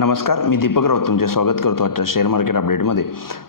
नमस्कार, मी दीपक राऊत तुमचे स्वागत करतो आजच्या शेअर मार्केट अपडेटमध्ये.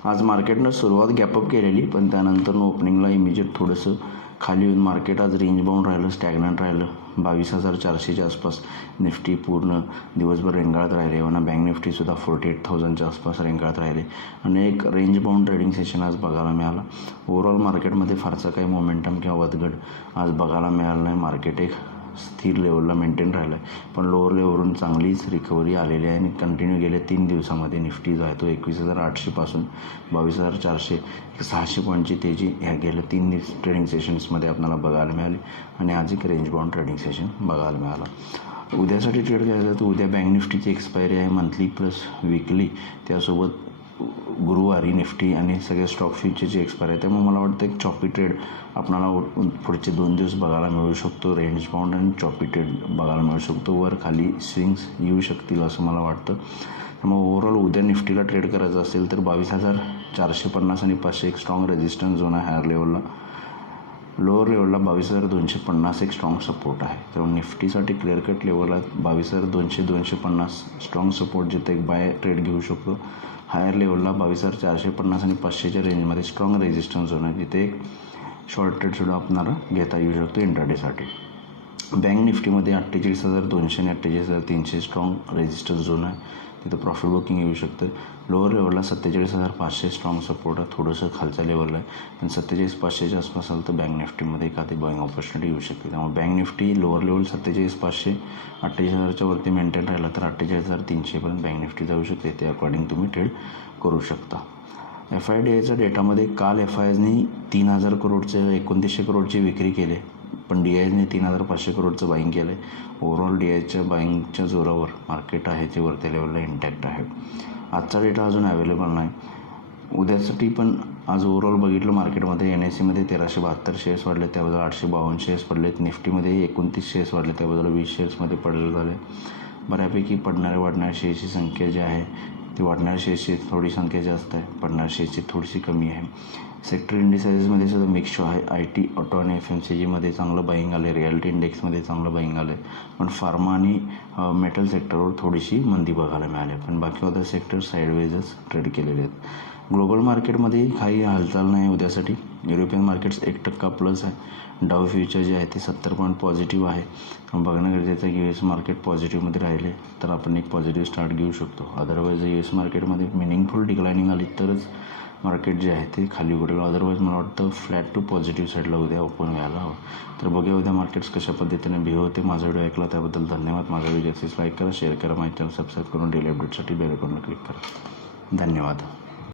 आज मार्केटनं सुरुवात गॅपअप केलेली, पण त्यानंतर ओपनिंगला इमिजिएट थोडंसं खाली येऊन मार्केट आज रेंज बाउंड राहिलं, स्टॅग्नंट राहिलं. 22,400च्या आसपास निफ्टी पूर्ण दिवसभर रेंगाळत राहिले. वना बँक निफ्टीसुद्धा 48,000च्या आसपास रेंगाळत राहिले आणि एक रेंज बाउंड ट्रेडिंग सेशन आज बघायला मिळालं. ओव्हरऑल मार्केटमध्ये फारसा काही मोमेंटम किंवा वदगड आज बघायला मिळालं नाही. मार्केट एक स्थिर लेवलला मेंटेन राहिलं आहे, पण लोअर लेवलवरून चांगलीच रिकव्हरी आलेली आहे आणि कंटिन्यू गेल्या 3 दिवसामध्ये निफ्टी जो आहे तो 21,800पासून 22,400 600 पॉईंटची तेजी ह्या गेल्या 3 ट्रेडिंग सेशन्समध्ये आपल्याला बघायला मिळाली आणि आज एक रेंज बाउंड ट्रेडिंग सेशन बघायला मिळालं. उद्यासाठी ट्रेड करायचं तर उद्या बँक निफ्टीची एक्सपायरी आहे, मंथली प्लस वीकली. त्यासोबत गुरुवारी निफ्टी आणि सगळे स्टॉक फ्युचरची एक्सपायरी आहे. त्यामुळे मला वाटतं एक चॉपी ट्रेड आपल्याला पुढचे 2 दिवस बघायला मिळू शकतो. रेंज बाउंड आणि चॉपी ट्रेड बघायला मिळू शकतो. वर खाली स्विंग्स येऊ शकतील असं मला वाटतं. त्यामुळे ओव्हरऑल उद्या निफ्टीला ट्रेड करायचं असेल तर 22,450 आणि 500 एक स्ट्रॉंग रेजिस्टन्स झोन आहे हायर लेवलला. लोअर लेवलला 22,250 एक स्ट्रॉंग सपोर्ट आहे. त्यामुळे निफ्टीसाठी क्लिअर कट लेवलला 22,200-250 स्ट्रॉंग सपोर्ट जिथे एक बाय ट्रेड घेऊ शकतो. हायर लेवलला 22,450 आणि 500च्या रेंजमध्ये स्ट्रॉंग रेजिस्टन्स झोन आहे, जिथे एक शॉर्ट ट्रेडसुद्धा आपल्याला घेता येऊ शकतो इंट्राडेसाठी. बँक निफ्टीमध्ये 48,200 आणि 48,300 स्ट्रॉंग रेजिस्टन्स झोन आहे, तिथं प्रॉफिट बुकिंग येऊ शकतं. लोअर लेवलला 47,500 स्ट्रॉंग सपोर्ट आहे, थोडंसं खालच्या लेवलला आहे, पण 47,500च्या आसपास आलं तर बँक निफ्टीमध्ये एखादी बाईंग ऑपॉर्च्युनिटी येऊ शकते. त्यामुळे बँक निफ्टी लोअर लेवल 47,500 48,000च्या वरती मेंटेन राहिला तर 48,300 पर्यंत बँक निफ्टी जाऊ शकते. ते अकॉर्डिंग तुम्ही ट्रेड करू शकता. FIDIच्या डेटामध्ये काल FISनी 3,000 करोडचे 2900 करोडची विक्री केली, पण DISने 3,500 करोडचं बाईंग केलं आहे. ओव्हरऑल DISच्या बाईंगच्या जोरावर मार्केट आहे जे वरती लेवलला इंटॅक्ट आहे. आजचा डेटा अजून अवेलेबल नाही. उद्यासाठी पण आज ओव्हरऑल बघितलं मार्केटमध्ये NSEमध्ये 1,372 शेअर्स वाढले, त्याबद्दल 852 शेअर्स पडलेत. निफ्टीमध्ये 29 शेअर्स वाढले, त्याबद्दल 20 शेअर्समध्ये पडले झाले. बऱ्यापैकी पडणाऱ्या वाढणाऱ्या शेअर्सची संख्या जी आहे ती वाढणाऱ्या शेअर्सची थोडी संख्या जास्त आहे, पडणाऱ्या शेअर्सची थोडीशी कमी आहे. सेक्टर इंडिसाइजमध्ये सुद्धा मिक्स शो आहे. IT, ऑटो आणि FMCGमध्ये चांगलं बाईंग आलं, रिॲलिटी इंडेक्समध्ये चांगलं बाईंग आलं, पण फार्मा आणि मेटल सेक्टरवर थोडीशी मंदी बघायला मिळाली, पण बाकी अदर सेक्टर साईडवेजच ट्रेड केलेले आहेत. ग्लोबल मार्केटमध्ये काही हालचाल नाही उद्यासाठी. युरोपियन मार्केट्स 1% प्लस आहे. डाव फ्युचर जे आहे ते 70 पॉईंट पॉझिटिव्ह आहे. बघणं गरजेचं आहे की US मार्केट पॉझिटिव्हमध्ये राहिले तर आपण एक पॉझिटिव्ह स्टार्ट घेऊ शकतो. अदरवाईज US मार्केटमध्ये मिनिंगफुल डिक्लायनिंग आली तरच मार्केट जे आहे ते खाली उडेल. अदरवाईज मला वाटतं फ्लॅट टू पॉझिटिव्ह साईडला उद्या ओपन व्हायला हवं. तर बघूया उद्या मार्केट्स कशा पद्धतीने बिहेव होते. माझा व्हिडिओ ऐकला त्याबद्दल धन्यवाद. माझा व्हिडिओ जास्तीत लाईक करा, शेअर करा, माझ्या चॅनल सबस्क्राईब करून डेली अपडेटसाठी बेल आयकॉनला क्लिक करा. धन्यवाद.